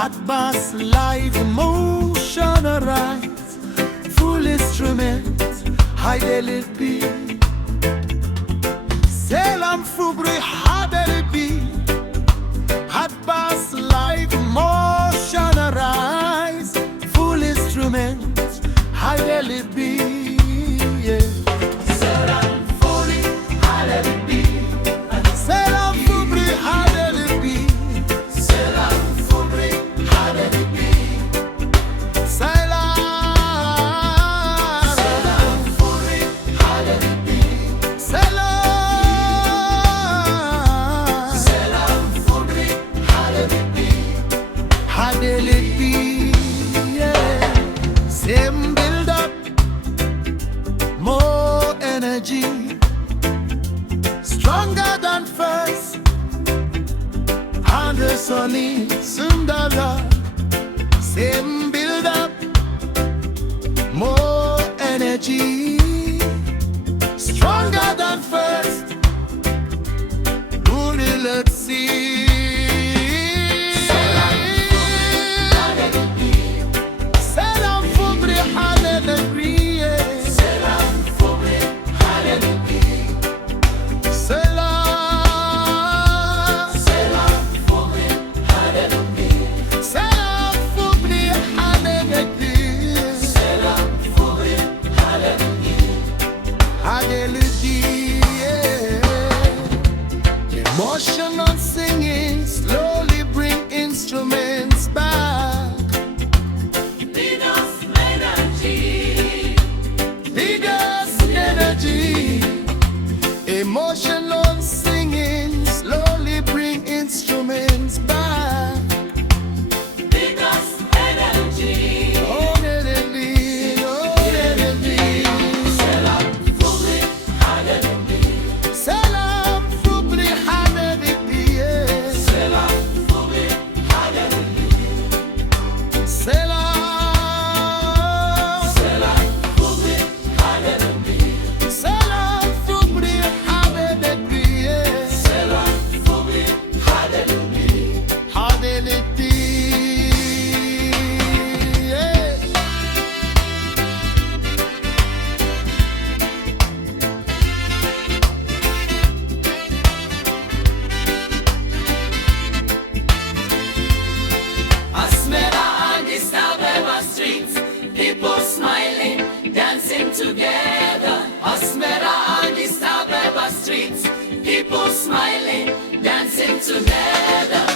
Hot bass live emotion arise, full instrument, high daily beat. Selam fubri high daily beat. Hot bass live emotion arise, full instrument, high daily beat. Yeah. Selam fubri high daily beat. Selam fubri high daily beat. Selam fubri high daily beat. Selam fubri high daily beat. Selam fubri high daily beat. High daily beat. Yeah. Same build up, more energy, stronger than first. Under solid Sundara. Same build up, more energy, stronger than first. Booty, let's see. Selam fubri hallelujah. Selam fubri hallelujah. Selam fubri hallelujah. Selam fubri hallelujah. Selam fubri hallelujah. Hallelujah. Emotional singing slowly bring instruments back. Biggest energy. Emotional singing slowly bring instruments back. Biggest energy. Oh, energy, oh, energy. Selam fubri hallelujah. Selam fubri hallelujah. Selam fubri hallelujah. Selam fubri hallelujah. Selam fubri hallelujah. Selam fubri hallelujah. Hallelujah. Asmera and East Ababa streets, people smiling, dancing together. Asmera and East Ababa streets, people smiling, dancing together.